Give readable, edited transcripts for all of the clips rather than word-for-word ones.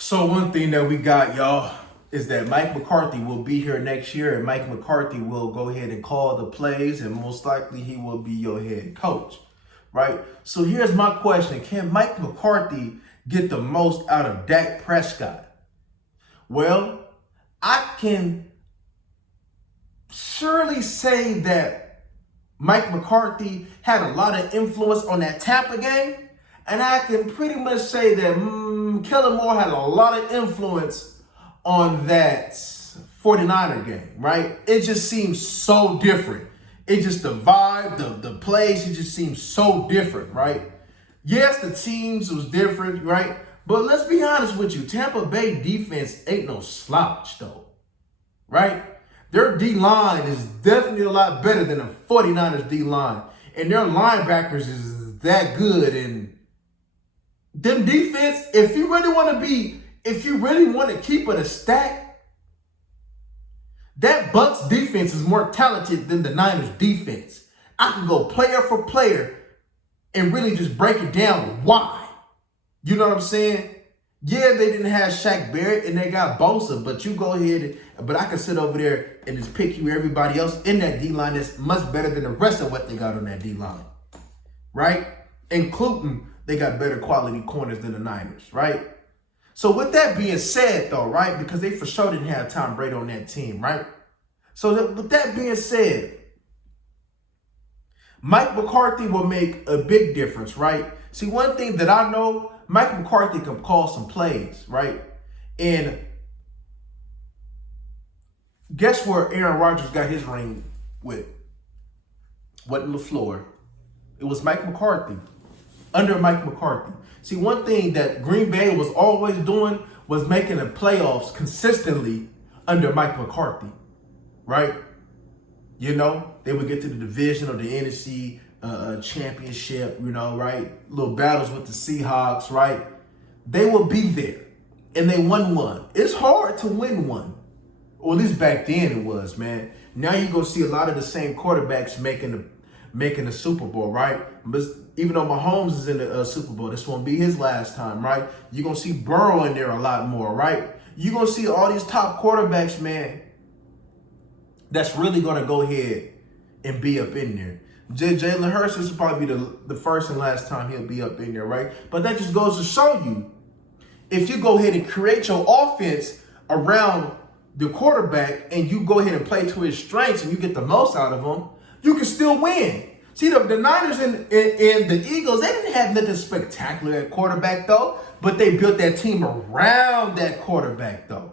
So one thing that we got, y'all, is that Mike McCarthy will be here next year, and Mike McCarthy will go ahead and call the plays, and most likely he will be your head coach, right? So here's my question. Can Mike McCarthy get the most out of Dak Prescott? Well, I can surely say that Mike McCarthy had a lot of influence on that Tampa game, and I can pretty much say that Kellen Moore had a lot of influence on that 49er game, right? It just seems so different. It just, the vibe, the plays, it just seems so different, right? Yes, the teams was different, right? But let's be honest with you, Tampa Bay defense ain't no slouch, though, right? Their D-line is definitely a lot better than the 49ers D-line. And their linebackers is that good. And them defense, if you really want to keep it a stack, that Bucs defense is more talented than the Niners defense. I can go player for player and really just break it down why. You know what I'm saying? Yeah, they didn't have Shaq Barrett and they got Bosa, but you go ahead but I can sit over there and just pick you everybody else in that D-line that's much better than the rest of what they got on that D-line, right? Including they got better quality corners than the Niners, right? So with that being said, though, right, because they for sure didn't have Tom Brady on that team, right? So with that being said, Mike McCarthy will make a big difference, right? See, one thing that I know, Mike McCarthy can call some plays, right? And guess where Aaron Rodgers got his ring with? Wasn't LaFleur. It was Mike McCarthy, under Mike McCarthy. See, one thing that Green Bay was always doing was making the playoffs consistently under Mike McCarthy, right? You know, they would get to the division or the NFC championship, you know, right? Little battles with the Seahawks, right? They will be there, and they won one. It's hard to win one, or at least back then it was, man. Now you're going to see a lot of the same quarterbacks making the Super Bowl, right? But even though Mahomes is in the Super Bowl, this won't be his last time, right? You're going to see Burrow in there a lot more, right? You're going to see all these top quarterbacks, man, that's really going to go ahead and be up in there. Jalen Hurts, this will probably be the first and last time he'll be up in there, right? But that just goes to show you, if you go ahead and create your offense around the quarterback and you go ahead and play to his strengths and you get the most out of him, you can still win. See, the Niners and the Eagles, they didn't have nothing spectacular at quarterback, though, but they built that team around that quarterback, though,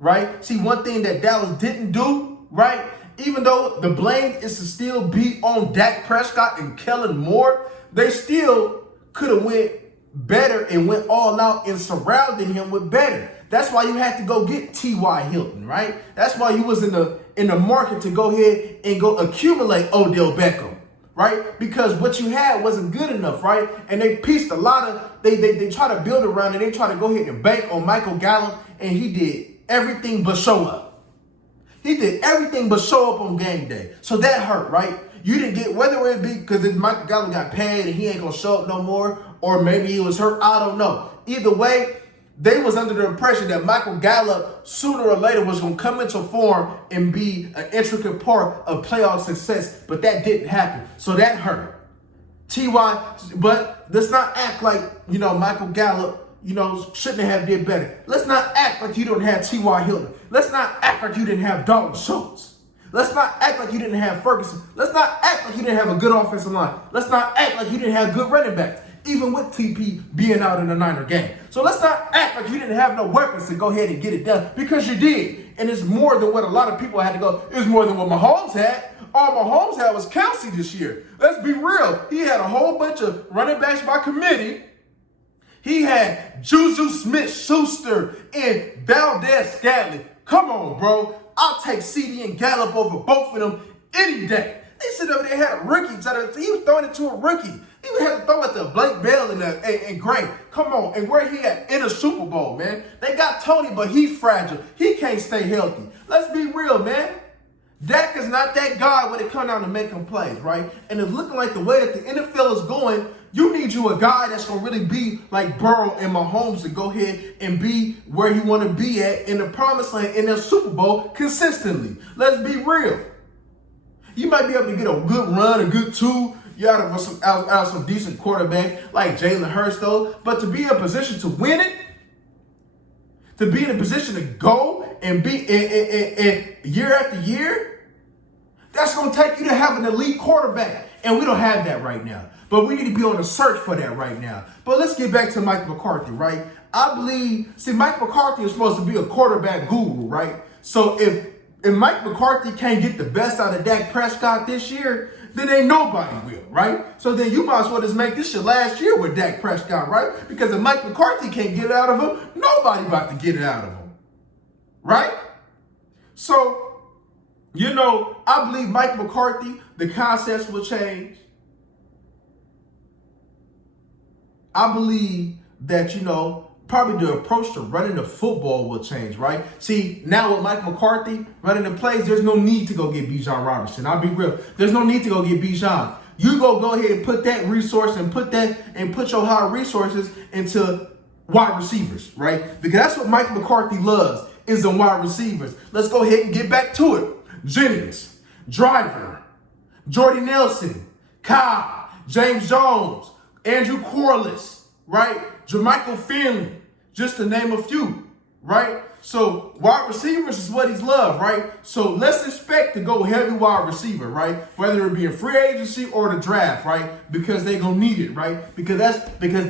right? See, one thing that Dallas didn't do, right, even though the blame is to still be on Dak Prescott and Kellen Moore, they still could have went better and went all out and surrounded him with better. That's why you had to go get T.Y. Hilton, right? That's why you was in the market to go ahead and go accumulate Odell Beckham, right? Because what you had wasn't good enough, right? And they pieced a lot of, they try to build around it. They try to go ahead and bank on Michael Gallup, and he did everything but show up. He did everything but show up on game day. So that hurt, right? You didn't get, whether it be because Michael Gallup got paid and he ain't going to show up no more, or maybe he was hurt, I don't know. Either way, they was under the impression that Michael Gallup sooner or later was going to come into form and be an intricate part of playoff success, but that didn't happen. So that hurt. T.Y., but let's not act like, Michael Gallup, shouldn't have did better. Let's not act like you don't have T.Y. Hilton. Let's not act like you didn't have Dalton Schultz. Let's not act like you didn't have Ferguson. Let's not act like you didn't have a good offensive line. Let's not act like you didn't have good running backs, even with TP being out in the Niner game. So let's not act like you didn't have no weapons to go ahead and get it done, because you did. And it's more than what a lot of people had to go. It's more than what Mahomes had. All Mahomes had was Kelsey this year. Let's be real. He had a whole bunch of running backs by committee. He had Juju Smith-Schuster and Valdez-Scantling. Come on, bro. I'll take CD and Gallup over both of them any day. They sit over there, had a rookie. He was throwing it to a rookie. He had to throw it to Blake Bell and Gray. Come on. And where he at in a Super Bowl, man. They got Tony, but he's fragile. He can't stay healthy. Let's be real, man. Dak is not that guy when it comes down to making plays, right? And it's looking like the way that the NFL is going, you need you a guy that's going to really be like Burrow and Mahomes to go ahead and be where you want to be at in the promised land in the Super Bowl consistently. Let's be real. You might be able to get a good run, a good two, you out of some decent quarterback like Jalen Hurts, though. But to be in a position to win it, to be in a position to go and be in year after year, that's going to take you to have an elite quarterback. And we don't have that right now. But we need to be on the search for that right now. But let's get back to Mike McCarthy, right? I believe, Mike McCarthy is supposed to be a quarterback guru, right? So if Mike McCarthy can't get the best out of Dak Prescott this year, then ain't nobody will, right? So then you might as well just make this your last year with Dak Prescott, right? Because if Mike McCarthy can't get it out of him, nobody about to get it out of him, right? So, I believe Mike McCarthy, the concepts will change. I believe that, probably the approach to running the football will change, right? See, now with Mike McCarthy running the plays, there's no need to go get Bijan Robinson. I'll be real. There's no need to go get Bijan. You go ahead and put that resource and put your high resources into wide receivers, right? Because that's what Mike McCarthy loves, is the wide receivers. Let's go ahead and get back to it. Jennings, Driver, Jordy Nelson, Kyle, James Jones, Andrew Corliss, right? Jermichael Finley, just to name a few, right? So wide receivers is what he's loved, right? So let's expect to go heavy wide receiver, right? Whether it be a free agency or the draft, right? Because they're gonna need it, right? Because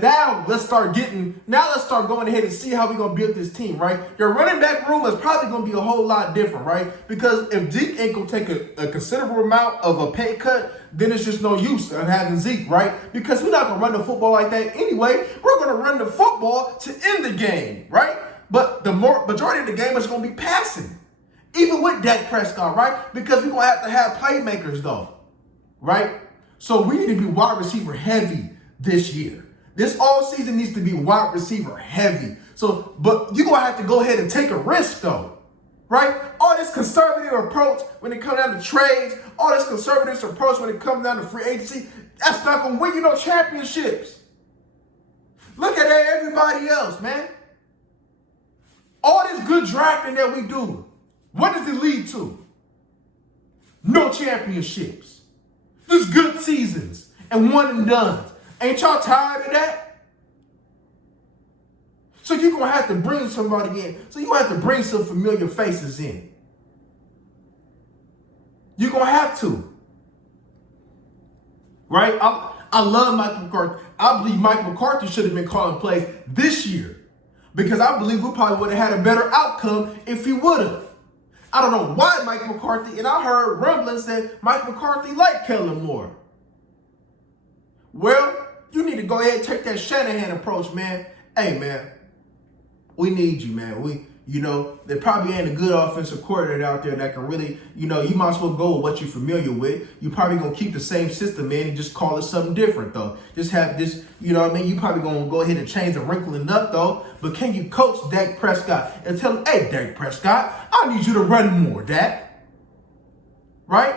now let's start going ahead and see how we're gonna build this team, right? Your running back room is probably gonna be a whole lot different, right? Because if Zeke ain't gonna take a considerable amount of a pay cut, then it's just no use of having Zeke, right? Because we're not gonna run the football like that anyway. We're gonna run the football to end the game, right? But the majority of the game is going to be passing, even with Dak Prescott, right? Because we're going to have playmakers, though, right? So we need to be wide receiver heavy this year. This all season needs to be wide receiver heavy. So, but you're going to have to go ahead and take a risk, though, right? All this conservative approach when it comes down to trades, all this conservative approach when it comes down to free agency, that's not going to win you no championships. Look at everybody else, man. All this good drafting that we do, what does it lead to? No championships. Just good seasons and one and done. Ain't y'all tired of that? So you're going to have to bring somebody in. So you have to bring some familiar faces in. You're going to have to. Right? I love Mike McCarthy. I believe Mike McCarthy should have been calling plays this year. Because I believe we probably would have had a better outcome if he would have. I don't know why Mike McCarthy, and I heard rumblings that Mike McCarthy liked Kellen Moore. Well, you need to go ahead and take that Shanahan approach, man. Hey, man, we need you, man. There probably ain't a good offensive coordinator out there that can really, you might as well go with what you're familiar with. You're probably going to keep the same system, man, and just call it something different, though. Just have this, you probably going to go ahead and change the wrinkling up, though. But can you coach Dak Prescott and tell him, hey, Dak Prescott, I need you to run more, Dak. Right?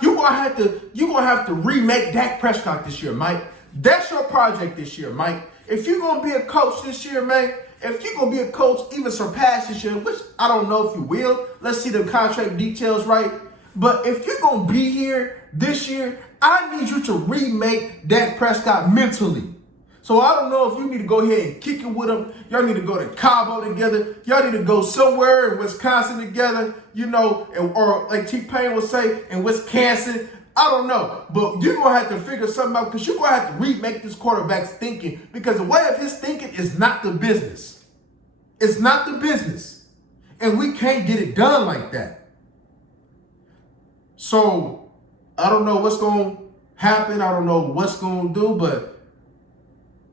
You're gonna have to remake Dak Prescott this year, Mike. That's your project this year, Mike. If you're going to be a coach this year, man, if you're going to be a coach, even surpass this year, which I don't know if you will. Let's see the contract details, right? But if you're going to be here this year, I need you to remake Dak Prescott mentally. So I don't know if you need to go ahead and kick it with him. Y'all need to go to Cabo together. Y'all need to go somewhere in Wisconsin together, or like T-Pain would say, in Wisconsin. I don't know, but you're going to have to figure something out because you're going to have to remake this quarterback's thinking because the way of his thinking is not the business. It's not the business. And we can't get it done like that. So I don't know what's going to happen. I don't know what's going to do, but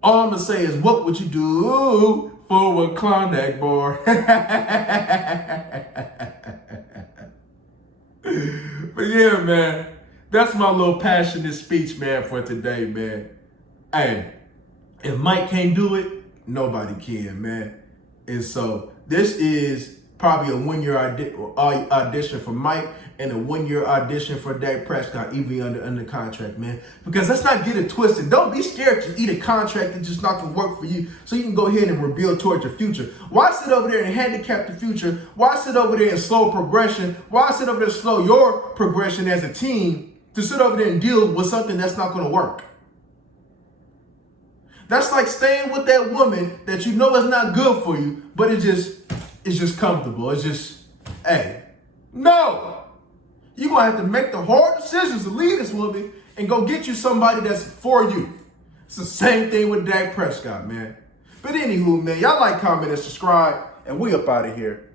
all I'm going to say is what would you do for a Klondike bar? But yeah, man. That's my little passionate speech, man, for today, man. Hey, if Mike can't do it, nobody can, man. And so this is probably a 1 year audition for Mike and a 1 year audition for Dak Prescott, even under contract, man. Because let's not get it twisted. Don't be scared to eat a contract that's just not going to work for you so you can go ahead and rebuild towards your future. Why sit over there and handicap the future? Why sit over there and slow progression? Why sit over there and slow your progression as a team to sit over there and deal with something that's not going to work? That's like staying with that woman that you know is not good for you, but it's just comfortable. It's just, hey, no. You're going to have to make the hard decisions to leave this woman and go get you somebody that's for you. It's the same thing with Dak Prescott, man. But anywho, man, y'all like, comment, and subscribe, and we up out of here.